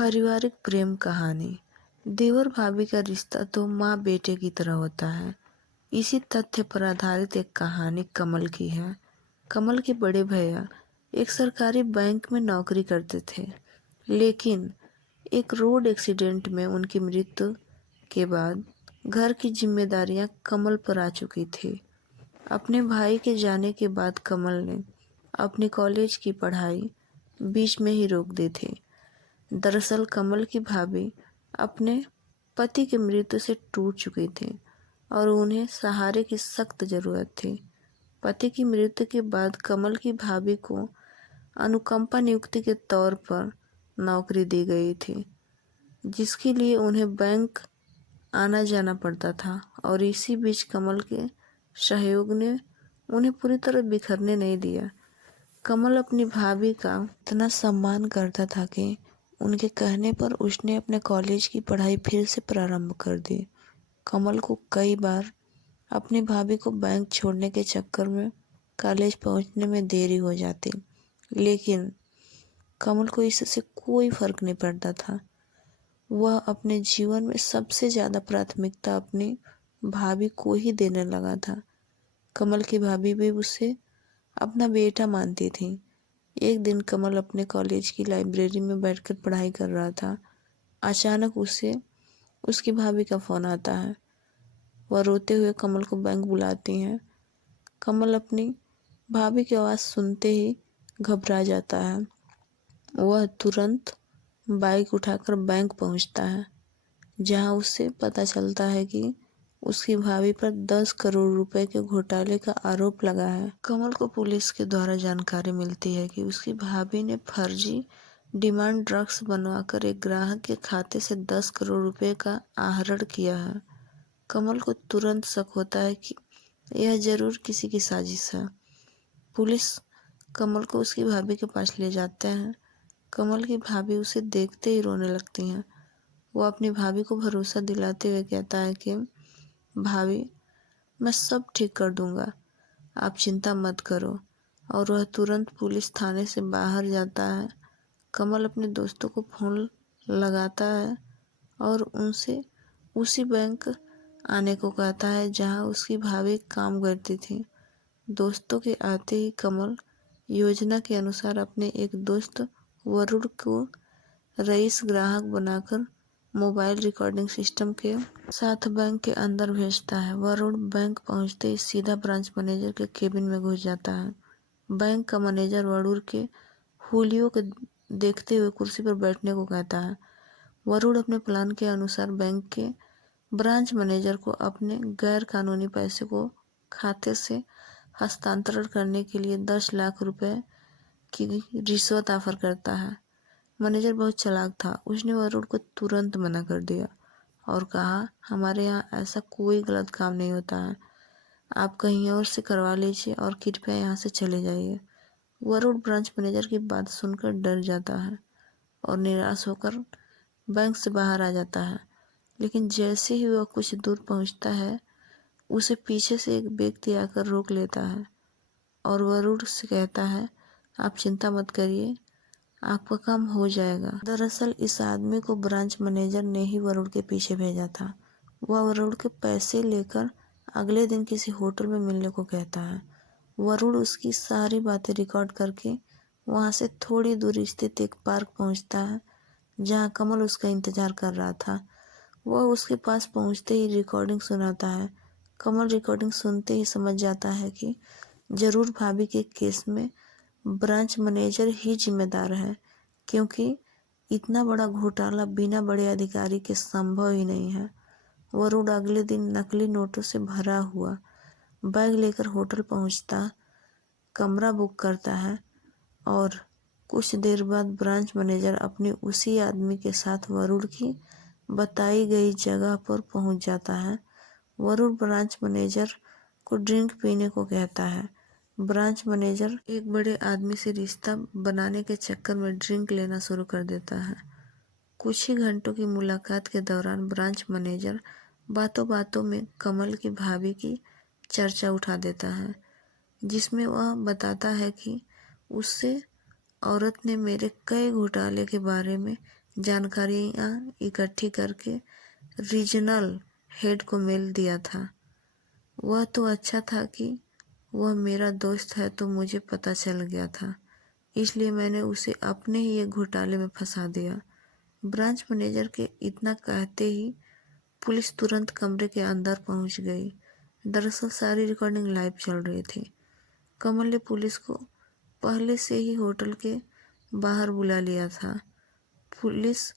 पारिवारिक प्रेम कहानी। देवर भाभी का रिश्ता तो माँ बेटे की तरह होता है। इसी तथ्य पर आधारित एक कहानी कमल की है। कमल के बड़े भैया एक सरकारी बैंक में नौकरी करते थे, लेकिन एक रोड एक्सीडेंट में उनकी मृत्यु के बाद घर की जिम्मेदारियां कमल पर आ चुकी थी। अपने भाई के जाने के बाद कमल ने अपनी कॉलेज की पढ़ाई बीच में ही रोक दी थी। दरअसल कमल की भाभी अपने पति की मृत्यु से टूट चुकी थी और उन्हें सहारे की सख्त जरूरत थी। पति की मृत्यु के बाद कमल की भाभी को अनुकंपा नियुक्ति के तौर पर नौकरी दी गई थी, जिसके लिए उन्हें बैंक आना जाना पड़ता था। और इसी बीच कमल के सहयोग ने उन्हें पूरी तरह बिखरने नहीं दिया। कमल अपनी भाभी का इतना सम्मान करता था कि उनके कहने पर उसने अपने कॉलेज की पढ़ाई फिर से प्रारंभ कर दी। कमल को कई बार अपनी भाभी को बैंक छोड़ने के चक्कर में कॉलेज पहुंचने में देरी हो जाती, लेकिन कमल को इससे कोई फर्क नहीं पड़ता था। वह अपने जीवन में सबसे ज़्यादा प्राथमिकता अपनी भाभी को ही देने लगा था। कमल की भाभी भी उसे अपना बेटा मानती थी। एक दिन कमल अपने कॉलेज की लाइब्रेरी में बैठकर पढ़ाई कर रहा था। अचानक उसे उसकी भाभी का फ़ोन आता है। वह रोते हुए कमल को बैंक बुलाती हैं। कमल अपनी भाभी की आवाज़ सुनते ही घबरा जाता है। वह तुरंत बाइक उठाकर बैंक पहुंचता है, जहां उसे पता चलता है कि उसकी भाभी पर 10 करोड़ रुपए के घोटाले का आरोप लगा है। कमल को पुलिस के द्वारा जानकारी मिलती है कि उसकी भाभी ने फर्जी डिमांड ड्रग्स बनवाकर एक ग्राहक के खाते से 10 करोड़ रुपए का आहरण किया है। कमल को तुरंत शक होता है कि यह जरूर किसी की साजिश है। पुलिस कमल को उसकी भाभी के पास ले जाते हैं। कमल की भाभी उसे देखते ही रोने लगती हैं। वो अपनी भाभी को भरोसा दिलाते हुए कहता है कि भाभी, मैं सब ठीक कर दूंगा, आप चिंता मत करो। और वह तुरंत पुलिस थाने से बाहर जाता है। कमल अपने दोस्तों को फ़ोन लगाता है और उनसे उसी बैंक आने को कहता है जहां उसकी भाभी काम करती थी। दोस्तों के आते ही कमल योजना के अनुसार अपने एक दोस्त वरुण को रईस ग्राहक बनाकर मोबाइल रिकॉर्डिंग सिस्टम के साथ बैंक के अंदर भेजता है। वरुण बैंक पहुंचते ही सीधा ब्रांच मैनेजर के केबिन में घुस जाता है। बैंक का मैनेजर वरुण के हुलियों को देखते हुए कुर्सी पर बैठने को कहता है। वरुण अपने प्लान के अनुसार बैंक के ब्रांच मैनेजर को अपने गैर कानूनी पैसे को खाते से हस्तांतरण करने के लिए 10 लाख रुपए की रिश्वत ऑफर करता है। मैनेजर बहुत चालाक था। उसने वरुण को तुरंत मना कर दिया और कहा, हमारे यहाँ ऐसा कोई गलत काम नहीं होता है, आप कहीं और से करवा लीजिए और कृपया यहाँ से चले जाइए। वरुण ब्रांच मैनेजर की बात सुनकर डर जाता है और निराश होकर बैंक से बाहर आ जाता है। लेकिन जैसे ही वह कुछ दूर पहुंचता है, उसे पीछे से एक व्यक्ति आकर रोक लेता है और वरुण से कहता है, आप चिंता मत करिए, आपका काम हो जाएगा। दरअसल इस आदमी को ब्रांच मैनेजर ने ही वरुण के पीछे भेजा था। वह वरुण के पैसे लेकर अगले दिन किसी होटल में मिलने को कहता है। वरुण उसकी सारी बातें रिकॉर्ड करके वहां से थोड़ी दूर स्थित एक पार्क पहुंचता है, जहां कमल उसका इंतजार कर रहा था। वह उसके पास पहुंचते ही रिकॉर्डिंग सुनाता है। कमल रिकॉर्डिंग सुनते ही समझ जाता है कि जरूर भाभी के केस में ब्रांच मैनेजर ही जिम्मेदार है, क्योंकि इतना बड़ा घोटाला बिना बड़े अधिकारी के संभव ही नहीं है। वरुण अगले दिन नकली नोटों से भरा हुआ बैग लेकर होटल पहुंचता, कमरा बुक करता है और कुछ देर बाद ब्रांच मैनेजर अपने उसी आदमी के साथ वरुण की बताई गई जगह पर पहुंच जाता है। वरुण ब्रांच मैनेजर को ड्रिंक पीने को कहता है। ब्रांच मैनेजर एक बड़े आदमी से रिश्ता बनाने के चक्कर में ड्रिंक लेना शुरू कर देता है। कुछ ही घंटों की मुलाकात के दौरान ब्रांच मैनेजर बातों बातों में कमल की भाभी की चर्चा उठा देता है, जिसमें वह बताता है कि उससे औरत ने मेरे कई घोटाले के बारे में जानकारियाँ इकट्ठी करके रीजनल हेड को मेल दिया था। वह तो अच्छा था कि वह मेरा दोस्त है तो मुझे पता चल गया था, इसलिए मैंने उसे अपने ही एक घोटाले में फंसा दिया। ब्रांच मैनेजर के इतना कहते ही पुलिस तुरंत कमरे के अंदर पहुंच गई। दरअसल सारी रिकॉर्डिंग लाइव चल रही थी। कमल ने पुलिस को पहले से ही होटल के बाहर बुला लिया था। पुलिस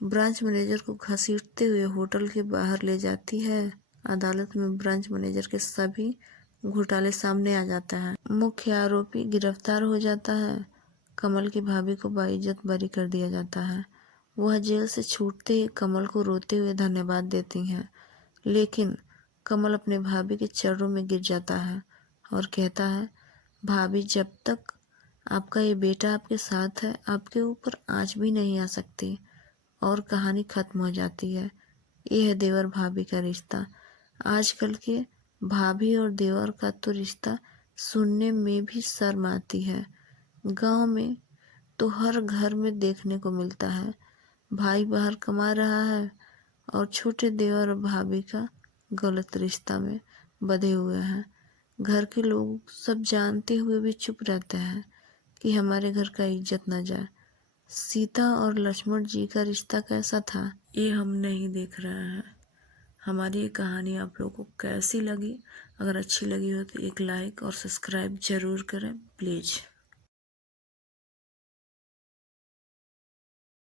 ब्रांच मैनेजर को घसीटते हुए होटल के बाहर ले जाती है। अदालत में ब्रांच मैनेजर के सभी घोटाले सामने आ जाता है। मुख्य आरोपी गिरफ्तार हो जाता है। कमल की भाभी को बाइज्जत बरी कर दिया जाता है। वह जेल से छूटते ही कमल को रोते हुए धन्यवाद देती हैं, लेकिन कमल अपने भाभी के चरणों में गिर जाता है और कहता है, भाभी, जब तक आपका ये बेटा आपके साथ है, आपके ऊपर आँच भी नहीं आ सकती। और कहानी खत्म हो जाती है। ये है देवर भाभी का रिश्ता। आजकल के भाभी और देवर का तो रिश्ता सुनने में भी शर्म आती है। गांव में तो हर घर में देखने को मिलता है। भाई बाहर कमा रहा है और छोटे देवर और भाभी का गलत रिश्ता में बंधे हुए हैं। घर के लोग सब जानते हुए भी चुप रहते हैं कि हमारे घर का इज्जत न जाए। सीता और लक्ष्मण जी का रिश्ता कैसा था, ये हम नहीं देख रहे हैं। हमारी ये कहानी आप लोगों को कैसी लगी? अगर अच्छी लगी हो तो एक लाइक और सब्सक्राइब जरूर करें प्लीज़।